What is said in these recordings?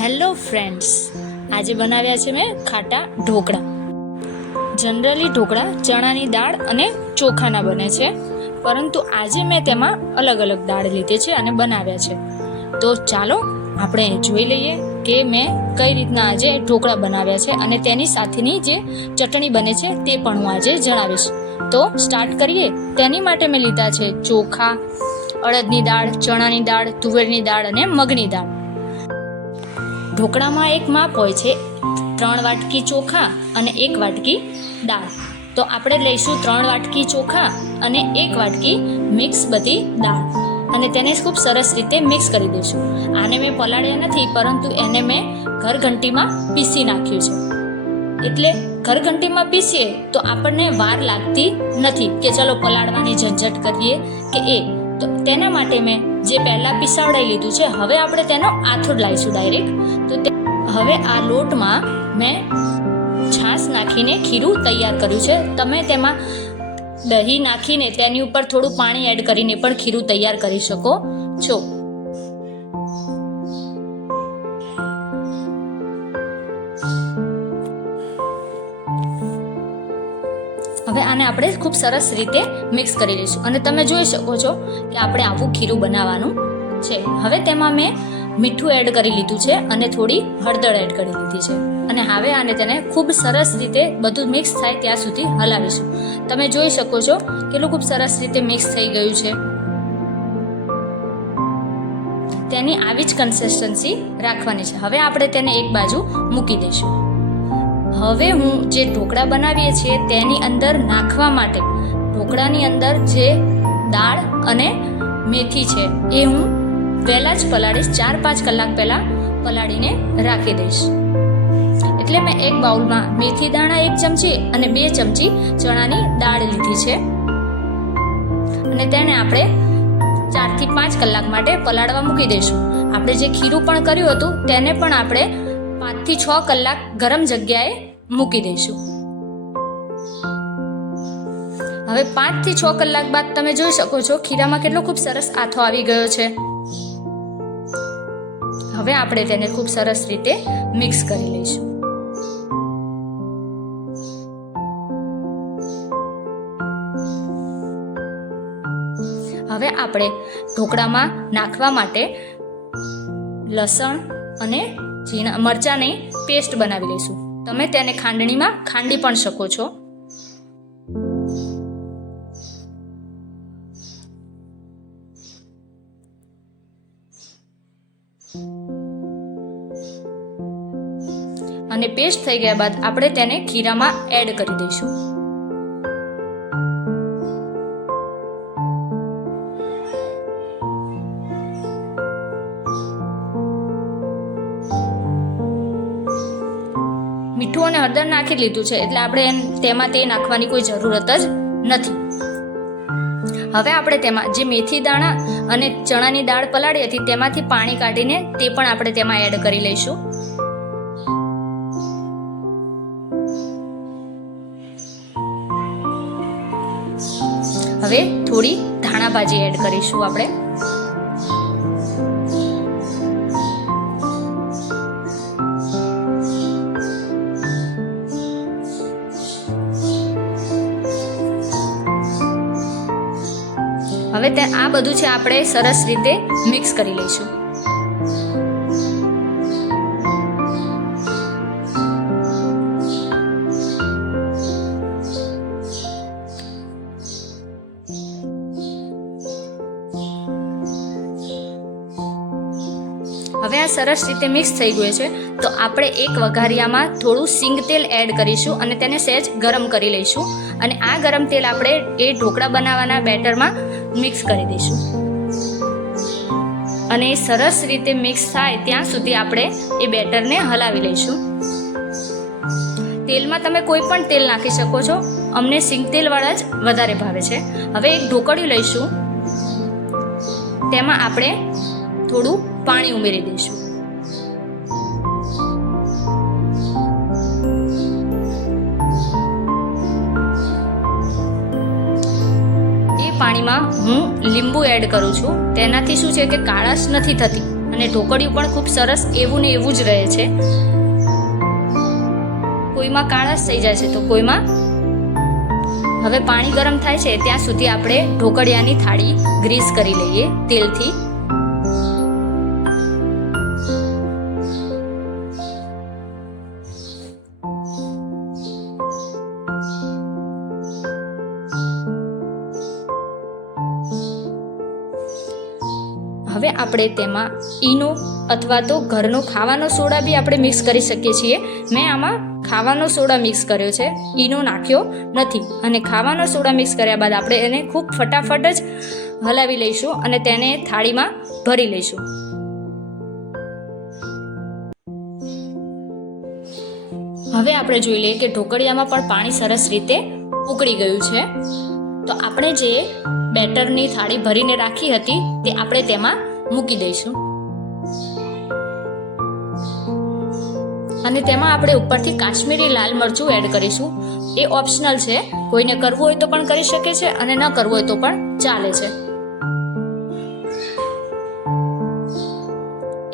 Hello friends, આજે બનાવ્યા છે મેં ખાટા ઢોકળા. જનરલી ઢોકળા ચણાની દાળ અને ચોખાના બને છે, પરંતુ આજે મેં તેમાં અલગ અલગ દાળ લીધી છે અને બનાવ્યા છે. તો ચાલો આપણે જોઈ લઈએ કે મેં કઈ રીતના આજે ઢોકળા બનાવ્યા છે અને તેની સાથેની જે ચટણી બને છે તે પણ હું આજે જણાવીશ. તો સ્ટાર્ટ કરીએ. તેની માટે મેં લીધા છે ચોખા, અડદની દાળ, ચણાની દાળ, તુવેરની દાળ અને મગની દાળ. ઢોકળામાં એક માપ હોય છે, 3 વાટકી ચોખા અને 1 વાટકી દાળ. તો આપણે લઈશું 3 વાટકી ચોખા અને 1 વાટકી મિક્સ બધી દાળ અને તેને ખૂબ સરસ રીતે મિક્સ કરી દઈશું. આને મેં પલાળ્યા નથી, પરંતુ એને મેં ઘરઘંટીમાં પીસી નાખ્યું છે. એટલે ઘરઘંટીમાં પીસીએ તો આપણને વાર લાગતી નથી કે ચલો પલાળવાની ઝંઝટ કરીએ કે તો તેના માટે મેં જે પહેલાં પીસાવડાવી લીધું છે, હવે આપણે તેનો આથો લાવીશું ડાયરેક્ટ. તો હવે આ લોટમાં મેં છાશ નાખીને ખીરું તૈયાર કર્યું છે. તમે તેમાં દહીં નાખીને તેની ઉપર થોડું પાણી એડ કરીને પણ ખીરું તૈયાર કરી શકો છો. હવે આને આપણે ખૂબ સરસ રીતે મિક્સ કરી લઈશું અને તમે જોઈ શકો છો કે આપણે આવું ખીરું બનાવવાનું છે. હવે તેમાં મેં મીઠું એડ કરી લીધું છે અને થોડી હળદર એડ કરી લીધી છે અને હવે આને તેને ખૂબ સરસ રીતે બધું મિક્સ થાય ત્યાં સુધી હલાવીશું. તમે જોઈ શકો છો કેટલું ખૂબ સરસ રીતે મિક્સ થઈ ગયું છે. તેની આવી જ કન્સિસ્ટન્સી રાખવાની છે. હવે આપણે તેને એક બાજુ મૂકી દઈશું. હવે હું જે ઢોકળા બનાવીએ છીએ તેની અંદર નાખવા માટે ઢોકળાની અંદર જે દાળ અને મેથી છે એ હું પહેલાં જ પલાળીશ. 4-5 કલાક પહેલાં પલાળીને રાખી દઈશ. એટલે મેં એક બાઉલમાં મેથી દાણા 1 ચમચી અને 2 ચમચી ચણાની દાળ લીધી છે અને તેને આપણે 4 થી 5 કલાક માટે પલાળવા મૂકી દઈશું. આપણે જે ખીરું પણ કર્યું હતું તેને પણ આપણે 5 થી 6 કલાક ગરમ જગ્યાએ મૂકી દઈશું. હવે 5 થી 6 કલાક બાદ તમે જોઈ શકો છો ખીરામાં કેટલો ખૂબ સરસ આથો આવી ગયો છે. હવે આપણે તેને ખૂબ સરસ રીતે મિક્સ કરી લઈશું. હવે આપણે ઢોકળામાં નાખવા માટે લસણ અને ઝીણા મરચાંની પેસ્ટ બનાવી લઈશું. તમે તેને ખાંડણીમાં ખાંડી પણ શકો છો. અને પેસ્ટ થઈ ગયા બાદ આપણે તેને ખીરામાં એડ કરી દઈશું. મીઠું અને હળદર નાખી લીધું છે એટલે આપણે તેમાં તે નાખવાની કોઈ જરૂરત જ નથી. હવે આપણે તેમાં જે મેથી દાણા અને ચણાની દાળ પલાળી હતી તેમાંથી પાણી કાઢીને તે પણ આપણે તેમાં એડ કરી લઈશું. હવે થોડી ધાણા ભાજી એડ કરીશું આપણે. હવે આ બધું છે આપણે સરસ રીતે મિક્સ કરી લઈશું. હવે આ સરસ રીતે મિક્સ થઈ ગયું છે તો આપણે એક વઘારિયામાં થોડું સિંગ તેલ એડ કરીશું અને તેને સહેજ ગરમ કરી લઈશું અને આ ગરમ તેલ આપણે એ ઢોકળા બનાવવાના બેટરમાં મિક્સ કરી દઈશું અને સરસ રીતે મિક્સ થાય ત્યાં સુધી આપણે એ બેટરને હલાવી લઈશું. તેલમાં તમે કોઈ પણ તેલ નાખી શકો છો. અમને સિંગ તેલવાળા જ વધારે ભાવે છે. હવે એક ઢોકળિયું લઈશું, તેમાં આપણે થોડું પાણી ઉમેરી દઈશું. એ પાણીમાં હું લીંબુ એડ કરું છું. તેનાથી શું છે કે કાળાશ નથી થતી અને ઢોકળિયું પણ ખૂબ સરસ એવું ને એવું જ રહે છે. કોઈમાં કાળાશ થઈ જાય છે તો કોઈમાં. હવે પાણી ગરમ થાય છે ત્યાં સુધી આપણે ઢોકળિયાની થાળી ગ્રીસ કરી લઈએ તેલથી. હવે આપણે તેમાં ઈનો અથવા તો ઘરનો ખાવાનો સોડા બી આપણે મિક્સ કરી શકીએ છીએ. મેં આમાં ખાવાનો સોડા મિક્સ કર્યો છે, ઈનો નાખ્યો નથી. અને ખાવાનો સોડા મિક્સ કર્યા બાદ આપણે એને ખૂબ ફટાફટ જ હલાવી લઈશું અને તેને થાળીમાં ભરી લઈશું. હવે આપણે જોઈ લઈએ કે ઢોકળિયામાં પણ પાણી સરસ રીતે ઉકળી ગયું છે. તો આપણે જે બેટરની થાળી ભરીને રાખી હતી તે આપણે તેમાં મૂકી દઈશું. અને તેમાં આપણે ઉપરથી કાશ્મીરી લાલ મરચું એડ કરીશું. એ ઓપ્શનલ છે, કોઈને કરવું હોય તો પણ કરી શકે છે અને ન કરવું હોય તો પણ ચાલે છે.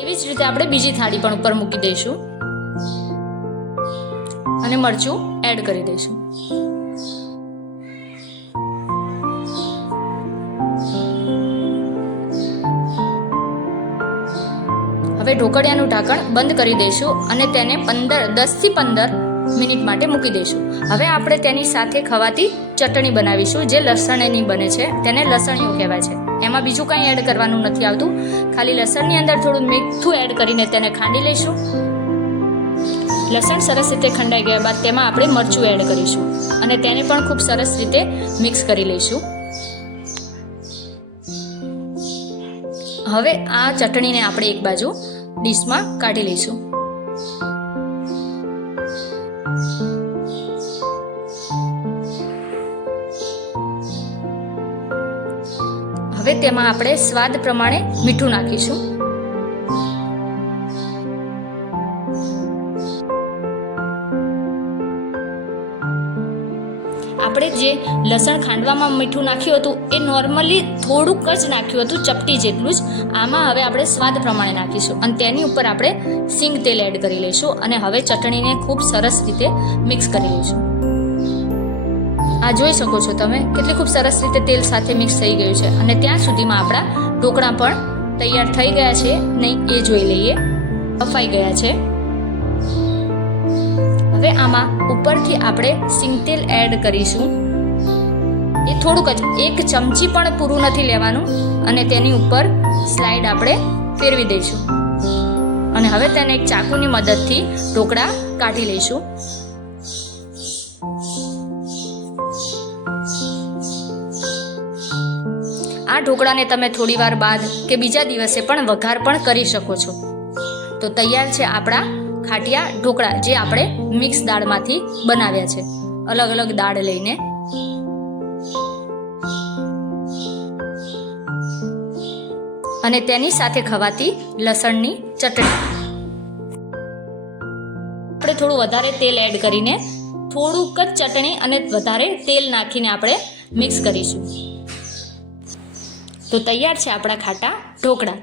એવી જ રીતે આપણે બીજી થાળી પણ ઉપર મૂકી દઈશું અને મરચું એડ કરી દઈશું. હવે ઢોકળિયાનું ઢાંકણ બંધ કરી દઈશું અને તેને 10 થી 15 મિનિટ માટે મૂકી દઈશું. હવે આપણે તેની સાથે ખવાતી ચટણી બનાવીશું જે લસણની બને છે. તેને લસણીયું કહેવાય છે. એમાં બીજું કંઈ એડ કરવાનું નથી આવતું, ખાલી લસણની અંદર થોડું મીઠું એડ કરીને તેને ખાંડી લઈશું. લસણ સરસ રીતે ખંડાઈ ગયા બાદ તેમાં આપણે મરચું એડ કરીશું અને તેને પણ ખૂબ સરસ રીતે મિક્સ કરી લઈશું. હવે આ ચટણીને આપણે એક બાજુ ડીશમાં કાઢી લઈશું. હવે તેમાં આપણે સ્વાદ પ્રમાણે મીઠું નાખીશું. આપણે જે લસણ ખાંડવામાં મીઠું નાખ્યું હતું એ નોર્મલી થોડુંક જ નાખ્યું હતું, ચપટી જેટલું જ. આમાં હવે આપણે સ્વાદ પ્રમાણે નાખીશું અને તેની ઉપર આપણે સિંગ તેલ એડ કરી લઈશું અને હવે ચટણીને ખૂબ સરસ રીતે મિક્સ કરી લઈશું. આ જોઈ શકો છો તમે કેટલી ખૂબ સરસ રીતે તેલ સાથે મિક્સ થઈ ગયું છે અને ત્યાં સુધીમાં આપણા ઢોકળા પણ તૈયાર થઈ ગયા છે નહીં એ જોઈ લઈએ. બફાઈ ગયા છે. હવે આમાં ઉપરથી આપણે સિંગ તેલ એડ કરીશું. એ થોડુંક જ, 1 ચમચી પણ પૂરું નથી લેવાનું અને તેની ઉપર સ્લાઇડ આપણે ફેરવી દઈશું અને હવે તેને એક ચાકુની મદદથી ઢોકળા કાઢી લઈશું. આ ઢોકળાને તમે થોડી વાર બાદ કે બીજા દિવસે પણ વઘાર પણ કરી શકો છો. તો તૈયાર છે આપણા ખાટિયા ઢોકળા જે આપણે મિક્સ દાળમાંથી બનાવ્યા છે, અલગ અલગ દાળ લઈને. અને તેની સાથે ખવાતી લસણની ચટણી. આપણે થોડું વધારે તેલ એડ કરીને થોડુંક જ ચટણી અને વધારે તેલ નાખીને આપણે મિક્સ કરીશું. તો તૈયાર છે આપણા ખાટા ઢોકળા.